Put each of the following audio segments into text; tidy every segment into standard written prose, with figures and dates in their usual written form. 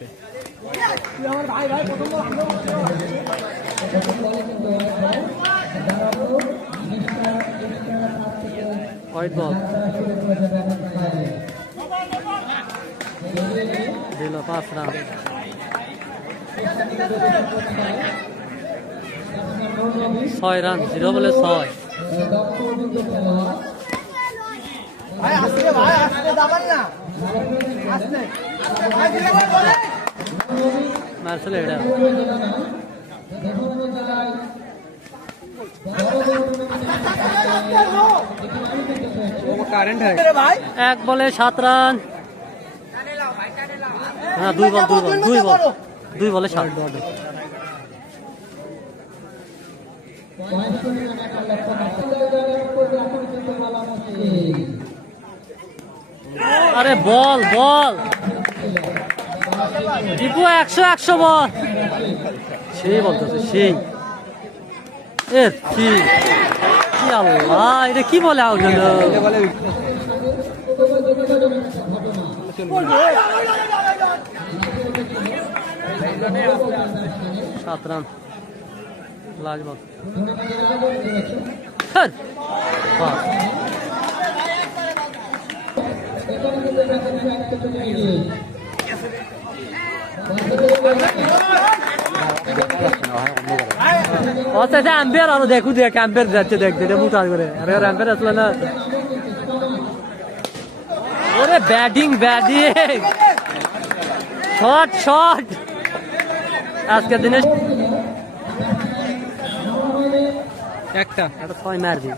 আছে। White ball দিল 5 run. 6 run, 0 বলে 6। মার্শাল এটা কারেন্ট है। 1 বলে 7 রান। হ্যাঁ 2 বলে 7। আরে বল দীপু 100 বল সেই বলতেছে সেই কি আল্লাহ এটা কি বলে আউট হলো। 7 রান লাস্ট বল। আম্পায়ার আরো দেখু দেখ আম্পায়ার যাচ্ছে দেখতে মুটার করে। আরে আম্পায়ার আসলে না। ওরে ব্যাটিং শট আজকের দিনে একটা 6 মার দি।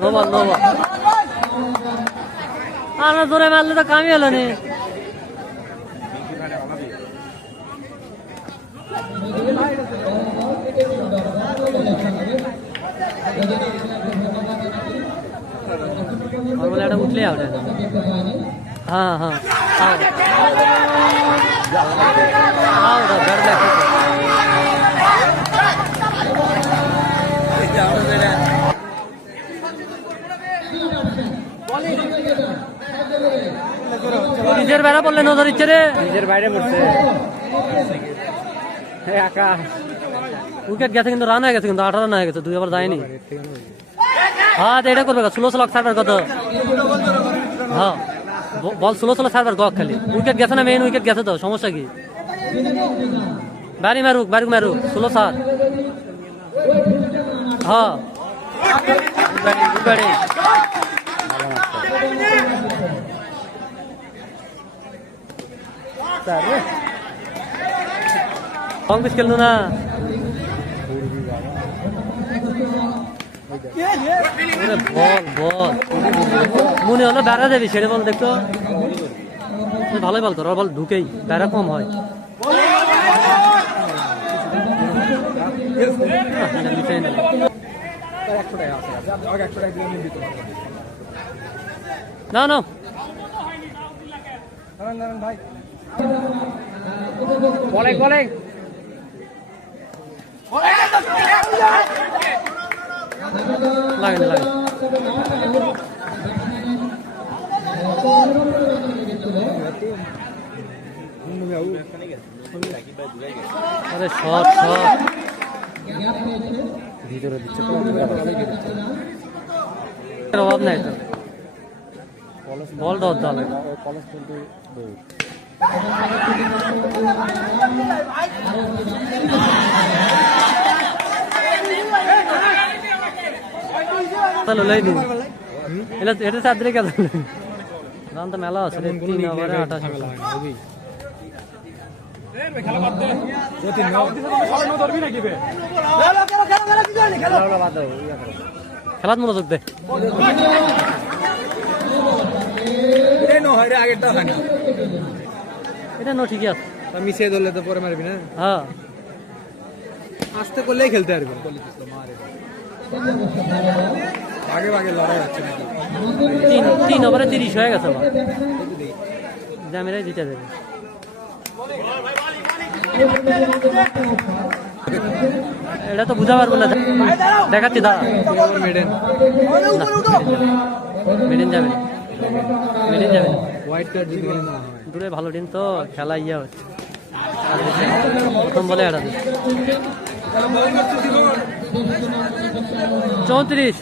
নো বল আর জোরে মারলে তো কামই হলো নি। এটা উঠলে আউট। হ্যাঁ নিজের বেড়া পড়লে নজর ইচ্ছে রে। নিজের বাইরে পড়ছে। উইকেট গেছে কিন্তু রান হয়ে গেছে, কিন্তু 18 রান হয়ে গেছে, 2 ওভার যায়নি। হ্যাঁ এটা করবে 16 সার্ভার কত। হ্যাঁ বল 16 সার্ভার গক খালি। উইকেট গেছে না, মেইন উইকেট গেছে তো, সমস্যা কি? বাড়ি মারুক 16-7। হ্যাঁ কংগ্রেস খেললো না। বল মনে হলো বেড়া যাবি, ছেড়ে বল দেখতো। ভালোই বল কর, বল ঢুকেই বেড়া কম হয়। না ভাই বলেন লাগে আরে শট ভিতরে দিচ্ছে, অভাব নাই তো। বলটা অর্ধ লাগে। এটা চাঁদরে কেন রান তো মেলা আছে 3 ওভারে 28 রান। খেলাত মনোযোগ দে। এটা নো ঠিকই আছে, মিশিয়ে ধরলে তো পরে মারবি না। হ্যাঁ আস্তে করলেই খেলতে পারবি। আগে লড়াই হচ্ছে নাকি? 3 ওভারে 30 হয়ে গেছে। জামিরাই জিতে দেবে। এটা তো বুঝা পারবো না, দেখাচ্ছি দাঁড়া। মেডেন যাবে না। হোয়াইট কার্ড জিতে গেলে না হয়। দূরে ভালো টিম তো খেলা ইয়ে হচ্ছে প্রথম বলে এটা 34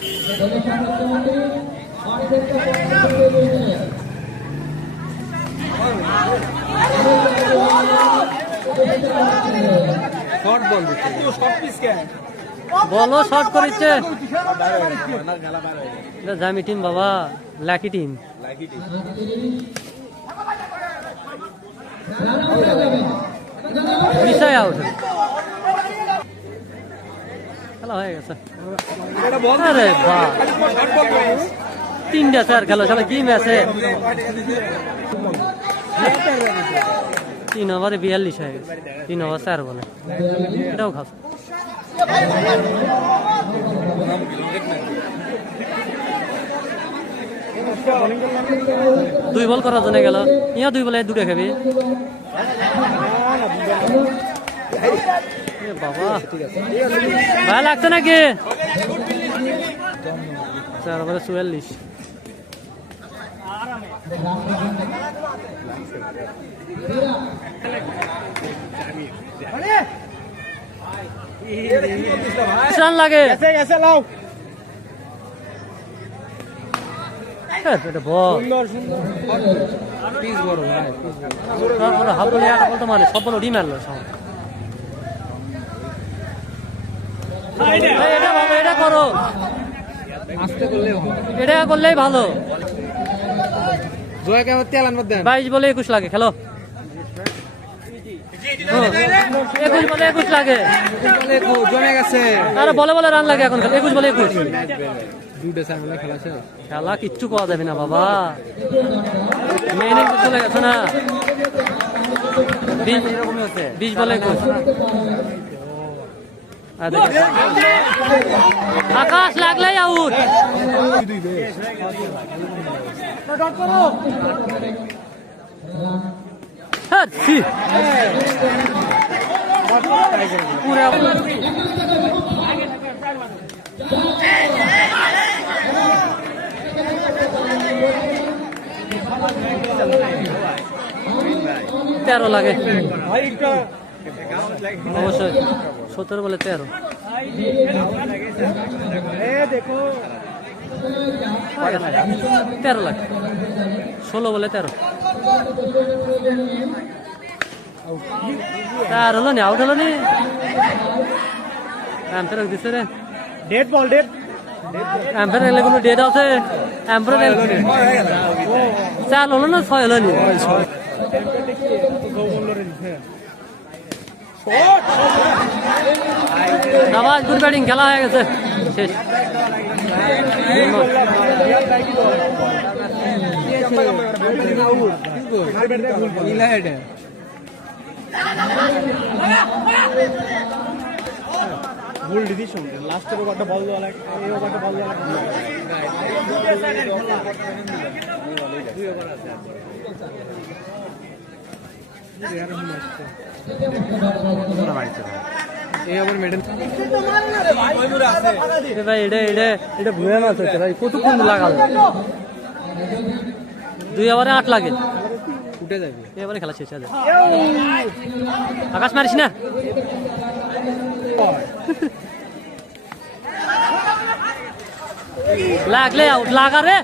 শর্ট বল দিচ্ছে শর্ট পিস কে বলও শর্ট করেছে এটা জামি টিম বাবা লাকি টিম মিসাই আউট খেলা হয়ে গেছে আরে বাহ 3টা 4 খেলা সালা কি ম্যাচে 3 ওভারে 42 হয়ে গেছে 3 ওভার 4 বলে এটাও খাস দুই বল করার জন্য গেল ইয়া 2 বলে 2টা খাবি বাবা ভালো লাগছে নাকি 4 ওভারে 44 রান লাগে এটা বল পিস বড় ভাই তারপরে হাফ বলে একটা বলতে মানে সব বল ডিম মারলো এটা ভালো এটা করো আস্তে করলেই ভালো এটা করলেই ভালো জয় কেমন তেল আনবার দেন 22 বলে 21 লাগে খেলো 21 বলে 21 লাগে বলে জমে গেছে আরে বলে বলে রান লাগে এখন 21 বলে 21 দুটো স্যার বলে খেলা শেষ খেলা কিচ্ছু পাওয়া যাবে না বাবা মেন ইনিংস চলে গেছে না 20 বলে 21 আকাশ লাগলেই আউট পুরা 13 লাগে অবশ্যই 17 বলে 13 13 লাগে 16 বলে 13 তার হলো নি আউট হলো নি এম্পায়ার দিছে রে ডেড বল ডেড এম্পায়ার এলে কোনো ডেট আছে এম্পায়ার চাল হলো না 6 হলো নি আবার গুড ব্যাটিং খেলা হয়ে গেছে শেষ ভুল ডিসিশন লাস্টের ওভারটা বল দেওয়া লাগে এই ওভারটা বল দেওয়া লাগে এই আবার মেডেল ভাই এটা ভুয়া মাছ হচ্ছে ভাই কতক্ষণ লাগালো 2 ওভারে 8 লাগে উঠে যাবে এবারে খেলা শেষ আছে আকাশ মারিস না লাগলে আউট লাগা রে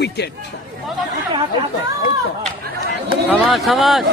উইকেট সাবাস সাবাস